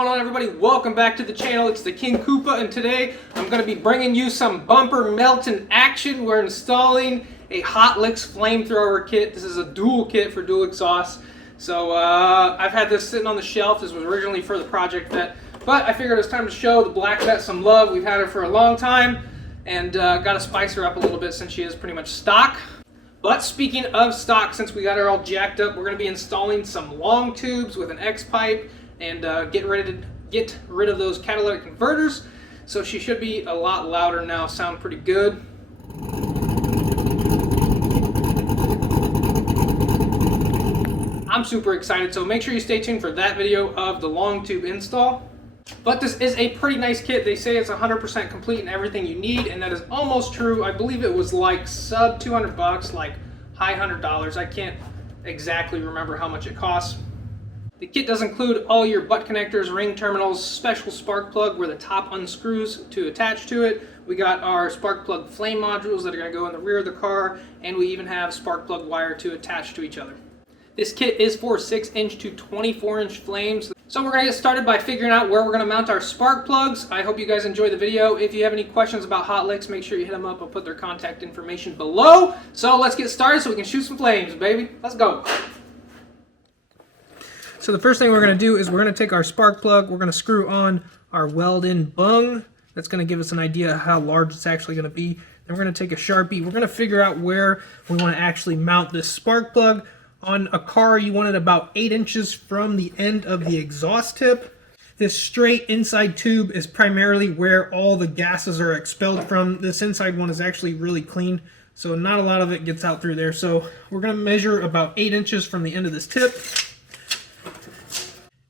going on, everybody? Welcome back to the channel. It's the King Koopa, and today I'm going to be bringing you some bumper melt in action. We're installing a Hot Licks flamethrower kit. This is a dual kit for dual exhaust. So I've had this sitting on the shelf. This was originally for the Project Vet, but I figured it was time to show the Black Vet some love. We've had her for a long time, and got to spice her up a little bit since she is pretty much stock. But speaking of stock, since we got her all jacked up, we're going to be installing some long tubes with an X pipe and get rid of those catalytic converters. So she should be a lot louder now, sound pretty good. I'm super excited, so make sure you stay tuned for that video of the long tube install. But this is a pretty nice kit. They say it's 100% complete and everything you need, and that is almost true. I believe it was like sub 200 bucks, like high $100. I can't exactly remember how much it costs. The kit does include all your butt connectors, ring terminals, special spark plug where the top unscrews to attach to it. We got our spark plug flame modules that are going to go in the rear of the car, and we even have spark plug wire to attach to each other. This kit is for 6-inch to 24-inch flames. So we're going to get started by figuring out where we're going to mount our spark plugs. I hope you guys enjoy the video. If you have any questions about Hot Licks, make sure you hit them up. I'll put their contact information below. So let's get started so we can shoot some flames, baby. Let's go. So the first thing we're going to do is we're going to take our spark plug. We're going to screw on our Weld-in Bung. That's going to give us an idea of how large it's actually going to be. Then we're going to take a Sharpie. We're going to figure out where we want to actually mount this spark plug. On a car, you want it about 8 inches from the end of the exhaust tip. This straight inside tube is primarily where all the gases are expelled from. This inside one is actually really clean, so not a lot of it gets out through there. So we're going to measure about 8 inches from the end of this tip.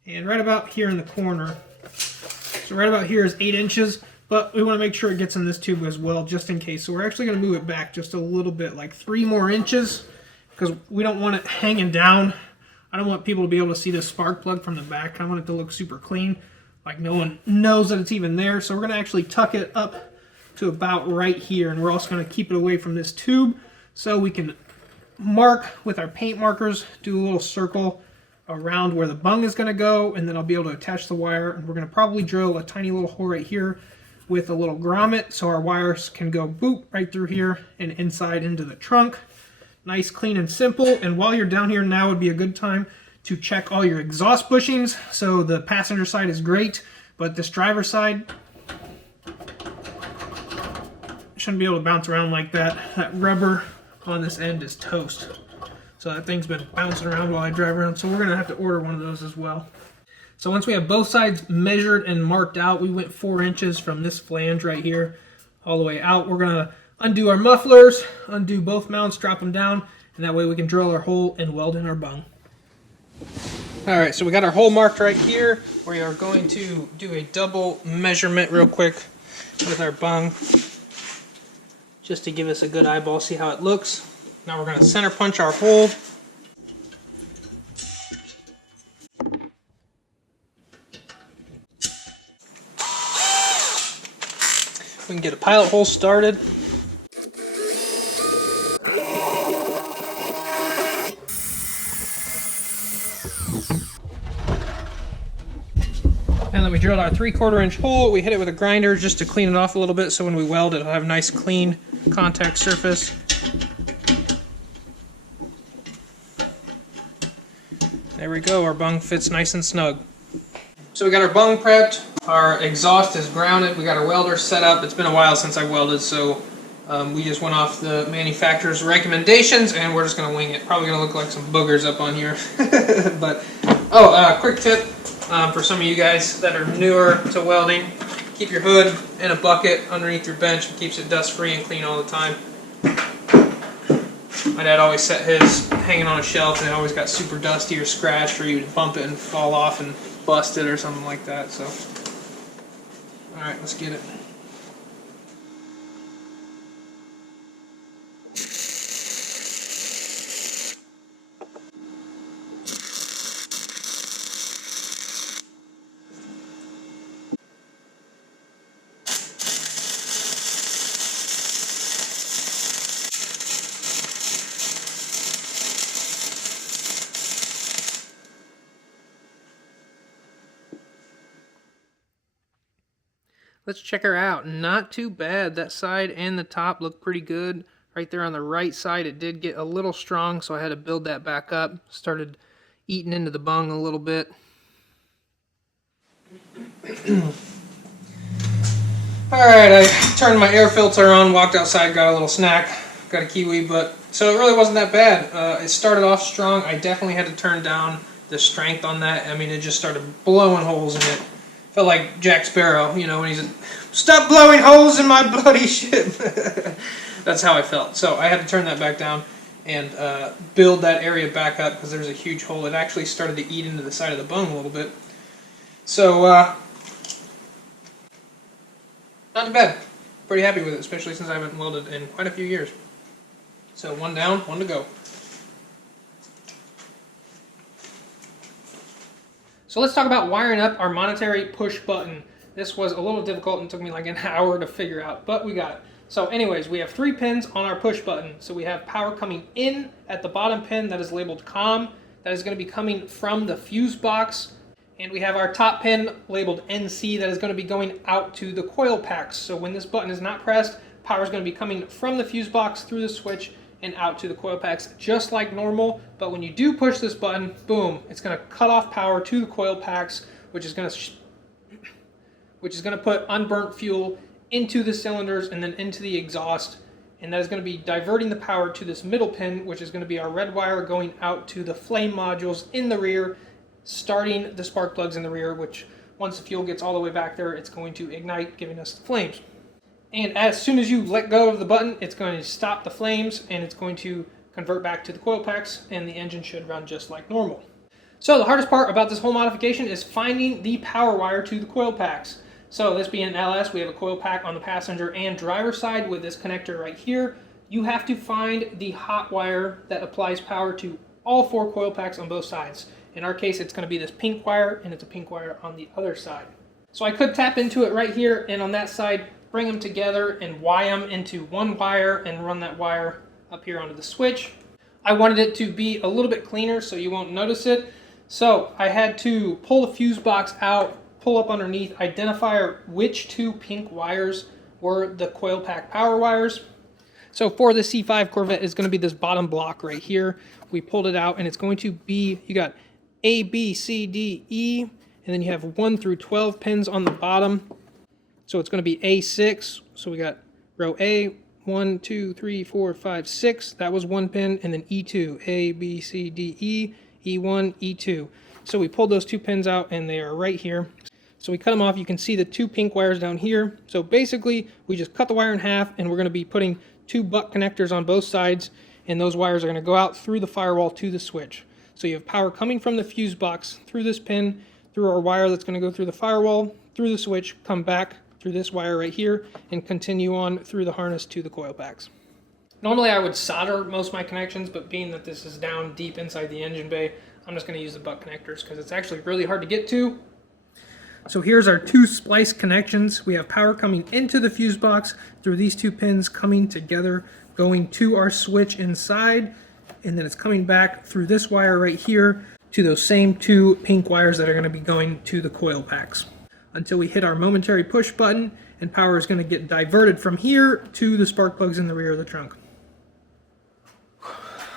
And right about here in the corner. So right about here is 8 inches, but we want to make sure it gets in this tube as well, just in case. So we're actually going to move it back just a little bit, like 3 more inches. Because we don't want it hanging down. I don't want people to be able to see this spark plug from the back. I want it to look super clean, like no one knows that it's even there. So we're going to actually tuck it up to about right here, and we're also going to keep it away from this tube so we can mark with our paint markers, do a little circle around where the bung is going to go, and then I'll be able to attach the wire. And we're going to probably drill a tiny little hole right here with a little grommet so our wires can go boop right through here and inside into the trunk. Nice, clean, and simple. And while you're down here now would be a good time to check all your exhaust bushings. So the passenger side is great, but this driver side shouldn't be able to bounce around like that. That rubber on this end is toast. So that thing's been bouncing around while I drive around. So we're going to have to order one of those as well. So once we have both sides measured and marked out, we went 4 inches from this flange right here all the way out. We're going to undo our mufflers, undo both mounts, drop them down, and that way we can drill our hole and weld in our bung. Alright, so we got our hole marked right here. We are going to do a double measurement real quick with our bung, just to give us a good eyeball, see how it looks. Now we're going to center punch our hole. We can get a pilot hole started. And then we drilled our 3/4 inch hole. We hit it with a grinder just to clean it off a little bit so when we weld it'll have a nice clean contact surface. There we go, our bung fits nice and snug. So we got our bung prepped, our exhaust is grounded, we got our welder set up. It's been a while since I welded, so we just went off the manufacturer's recommendations and we're just going to wing it. Probably going to look like some boogers up on here. But, quick tip. For some of you guys that are newer to welding, keep your hood in a bucket underneath your bench. It keeps it dust free and clean all the time. My dad always set his hanging on a shelf and it always got super dusty or scratched, or you would bump it and fall off and bust it or something like that. So, alright, let's get it. Let's check her out. Not too bad. That side and the top look pretty good. Right there on the right side, it did get a little strong, so I had to build that back up. Started eating into the bung a little bit. Alright, I turned my air filter on, walked outside, got a little snack, got a kiwi, but so it really wasn't that bad. It started off strong. I definitely had to turn down the strength on that. I mean, it just started blowing holes in it. Felt like Jack Sparrow, you know, when he said, "Stop blowing holes in my bloody ship." That's how I felt. So I had to turn that back down and build that area back up because there's a huge hole. It actually started to eat into the side of the bung a little bit. So, not too bad. Pretty happy with it, especially since I haven't welded in quite a few years. So one down, one to go. So let's talk about wiring up our monetary push button. This was a little difficult and took me like an hour to figure out, but we got it. So anyways, we have 3 pins on our push button. So we have power coming in at the bottom pin that is labeled COM. That is going to be coming from the fuse box. And we have our top pin labeled NC that is going to be going out to the coil packs. So when this button is not pressed, power is going to be coming from the fuse box through the switch and out to the coil packs just like normal. But when you do push this button, boom, it's going to cut off power to the coil packs, which is going to put unburnt fuel into the cylinders and then into the exhaust. And that is going to be diverting the power to this middle pin, which is going to be our red wire going out to the flame modules in the rear, starting the spark plugs in the rear, which once the fuel gets all the way back there, it's going to ignite, giving us the flames. And as soon as you let go of the button, it's going to stop the flames and it's going to convert back to the coil packs and the engine should run just like normal. So the hardest part about this whole modification is finding the power wire to the coil packs. So this being an LS, we have a coil pack on the passenger and driver side with this connector right here. You have to find the hot wire that applies power to all 4 coil packs on both sides. In our case, it's going to be this pink wire, and it's a pink wire on the other side. So I could tap into it right here, and on that side, bring them together and wire them into one wire and run that wire up here onto the switch. I wanted it to be a little bit cleaner so you won't notice it. So I had to pull the fuse box out, pull up underneath, identify which 2 pink wires were the coil pack power wires. So for the C5 Corvette, it's going to be this bottom block right here. We pulled it out, and it's going to be, you got A, B, C, D, E, and then you have 1 through 12 pins on the bottom. So it's going to be A6. So we got row A, 1, 2, 3, 4, 5, 6. That was 1 pin, and then E2, A, B, C, D, E, E1, E2. So we pulled those 2 pins out, and they are right here. So we cut them off. You can see the 2 pink wires down here. So basically, we just cut the wire in half, and we're going to be putting 2 butt connectors on both sides, and those wires are going to go out through the firewall to the switch. So you have power coming from the fuse box through this pin, through our wire that's going to go through the firewall, through the switch, come back through this wire right here, and continue on through the harness to the coil packs. Normally I would solder most of my connections, but being that this is down deep inside the engine bay, I'm just going to use the butt connectors because it's actually really hard to get to. So here's our 2 splice connections. We have power coming into the fuse box through these 2 pins coming together, going to our switch inside, and then it's coming back through this wire right here to those same 2 pink wires that are going to be going to the coil packs until we hit our momentary push button, and power is going to get diverted from here to the spark plugs in the rear of the trunk.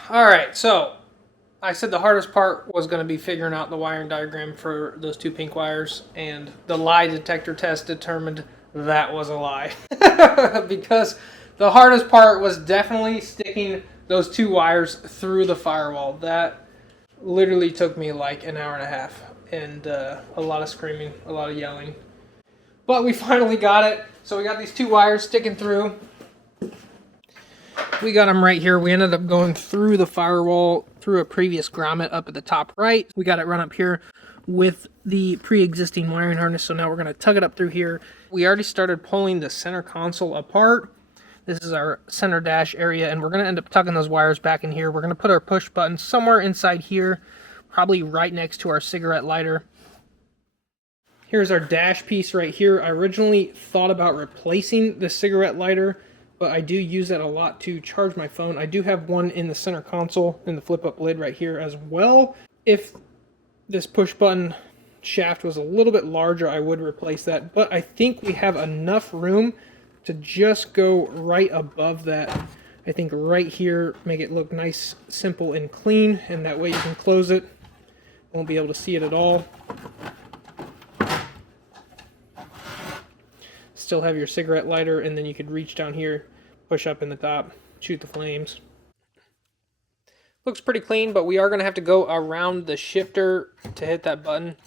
Alright, so I said the hardest part was going to be figuring out the wiring diagram for those 2 pink wires, and the lie detector test determined that was a lie. Because the hardest part was definitely sticking those 2 wires through the firewall. That literally took me like an hour and a half, and a lot of screaming, a lot of yelling. But we finally got it. So we got these 2 wires sticking through. We got them right here. We ended up going through the firewall, through a previous grommet up at the top right. We got it run up here with the pre-existing wiring harness, so now we're going to tug it up through here. We already started pulling the center console apart. This is our center dash area, and we're going to end up tugging those wires back in here. We're going to put our push button somewhere inside here, probably right next to our cigarette lighter. Here's our dash piece right here. I originally thought about replacing the cigarette lighter, but I do use that a lot to charge my phone. I do have one in the center console in the flip-up lid right here as well. If this push button shaft was a little bit larger, I would replace that. But I think we have enough room to just go right above that. I think right here, make it look nice, simple, and clean, and that way you can close it. Won't be able to see it at all. Still have your cigarette lighter, and then you could reach down here, push up in the top, shoot the flames. Looks pretty clean, but we are going to have to go around the shifter to hit that button.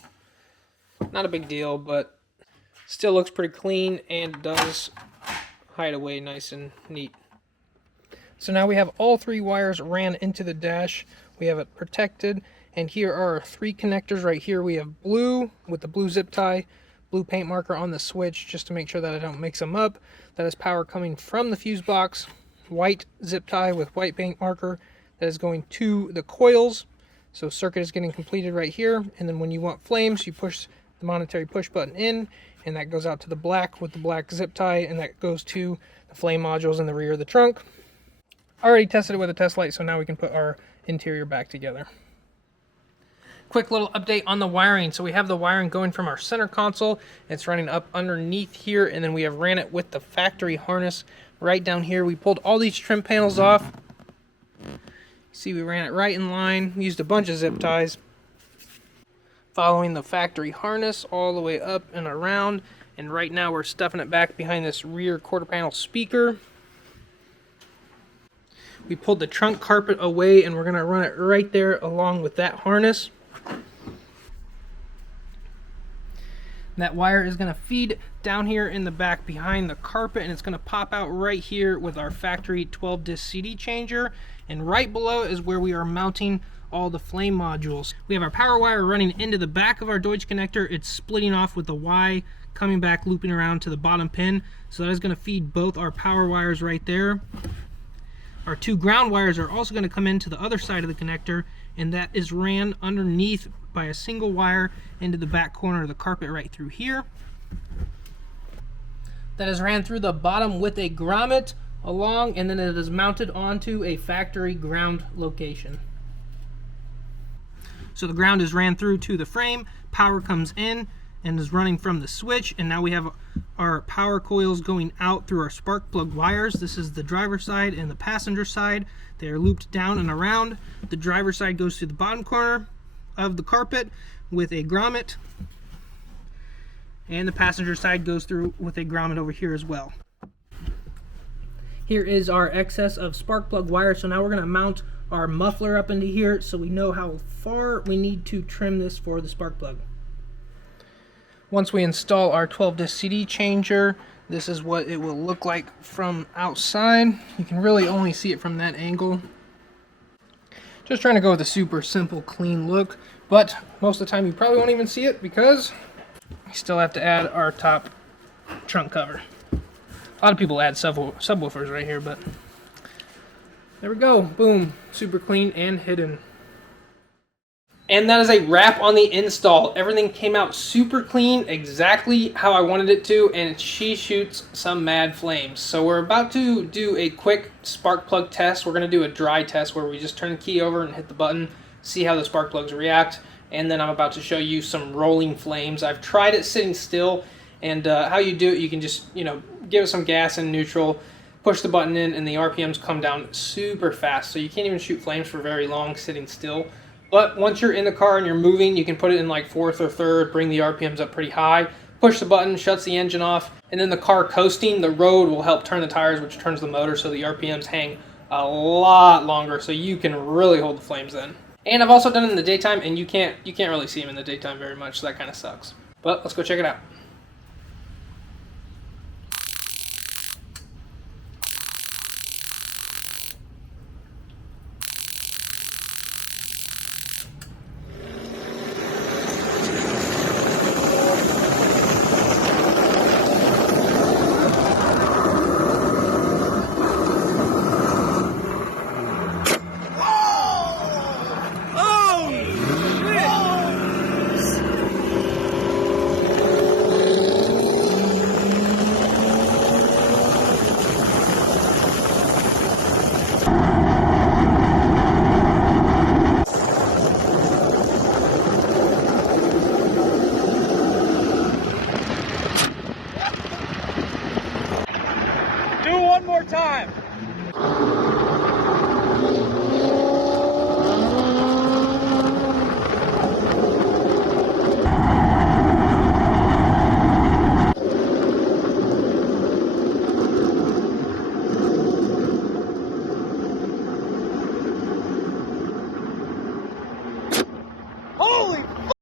Not a big deal, but still looks pretty clean and does hide away nice and neat. So now we have all 3 wires ran into the dash. We have it protected, and here are our 3 connectors right here. We have blue with the blue zip tie, blue paint marker on the switch just to make sure that I don't mix them up. That is power coming from the fuse box. White zip tie with white paint marker that is going to the coils. So circuit is getting completed right here, and then when you want flames, you push the monetary push button in, and that goes out to the black with the black zip tie, and that goes to the flame modules in the rear of the trunk. I already tested it with a test light, so now we can put our interior back together. Quick little update on the wiring. So we have the wiring going from our center console. It's running up underneath here, and then we have ran it with the factory harness right down here. We pulled all these trim panels off. See, we ran it right in line. We used a bunch of zip ties. Following the factory harness all the way up and around. And right now we're stuffing it back behind this rear quarter panel speaker. We pulled the trunk carpet away, and we're going to run it right there along with that harness. That wire is going to feed down here in the back behind the carpet, and it's going to pop out right here with our factory 12-disc CD changer. And right below is where we are mounting all the flame modules. We have our power wire running into the back of our Deutsch connector. It's splitting off with the Y coming back, looping around to the bottom pin. So that is going to feed both our power wires right there. Our 2 ground wires are also going to come into the other side of the connector, and that is ran underneath by a single wire into the back corner of the carpet right through here. That is ran through the bottom with a grommet along, and then it is mounted onto a factory ground location. So the ground is ran through to the frame, power comes in and is running from the switch, and now we have our power coils going out through our spark plug wires. This is the driver's side and the passenger side. They are looped down and around. The driver's side goes to the bottom corner of the carpet with a grommet, and the passenger side goes through with a grommet over here as well. Here is our excess of spark plug wire. So now we're going to mount our muffler up into here so we know how far we need to trim this for the spark plug. Once we install our 12-disc CD changer, this is what it will look like from outside. You can really only see it from that angle. Just trying to go with a super simple, clean look, but most of the time you probably won't even see it because we still have to add our top trunk cover. A lot of people add subwoofers right here, but there we go. Boom. Super clean and hidden. And that is a wrap on the install. Everything came out super clean, exactly how I wanted it to, and she shoots some mad flames. So we're about to do a quick spark plug test. We're going to do a dry test where we just turn the key over and hit the button, see how the spark plugs react, and then I'm about to show you some rolling flames. I've tried it sitting still, and how you do it, you can just, give it some gas in neutral, push the button in, and the RPMs come down super fast. So you can't even shoot flames for very long sitting still. But once you're in the car and you're moving, you can put it in like 4th or 3rd, bring the RPMs up pretty high, push the button, shuts the engine off, and then the car coasting, the road will help turn the tires, which turns the motor, so the RPMs hang a lot longer, so you can really hold the flames then. And I've also done it in the daytime, and you can't really see them in the daytime very much, so that kind of sucks. But let's go check it out. one more time. Holy f***!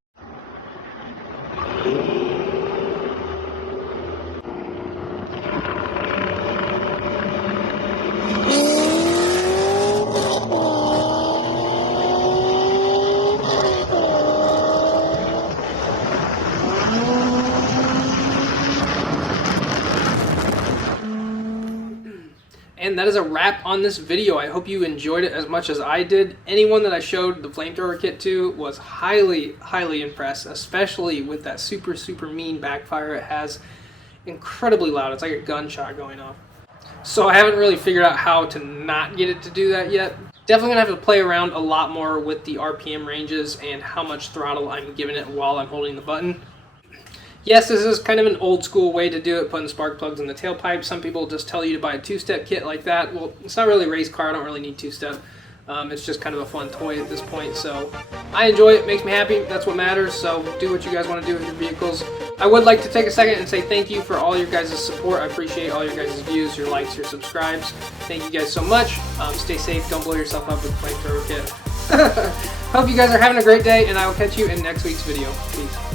And that is a wrap on this video. I hope you enjoyed it as much as I did. Anyone that I showed the flamethrower kit to was highly, highly impressed, especially with that super, super mean backfire it has. Incredibly loud. It's like a gunshot going off. So I haven't really figured out how to not get it to do that yet. Definitely gonna have to play around a lot more with the RPM ranges and how much throttle I'm giving it while I'm holding the button. Yes, this is kind of an old school way to do it, putting spark plugs in the tailpipe. Some people just tell you to buy a two-step kit like that. Well, it's not really a race car. I don't really need two-step. It's just kind of a fun toy at this point. So I enjoy it. Makes me happy. That's what matters. So do what you guys want to do with your vehicles. I would like to take a second and say thank you for all your guys' support. I appreciate all your guys' views, your likes, your subscribes. Thank you guys so much. Stay safe. Don't blow yourself up with the flamethrower kit. Hope you guys are having a great day, and I will catch you in next week's video. Peace.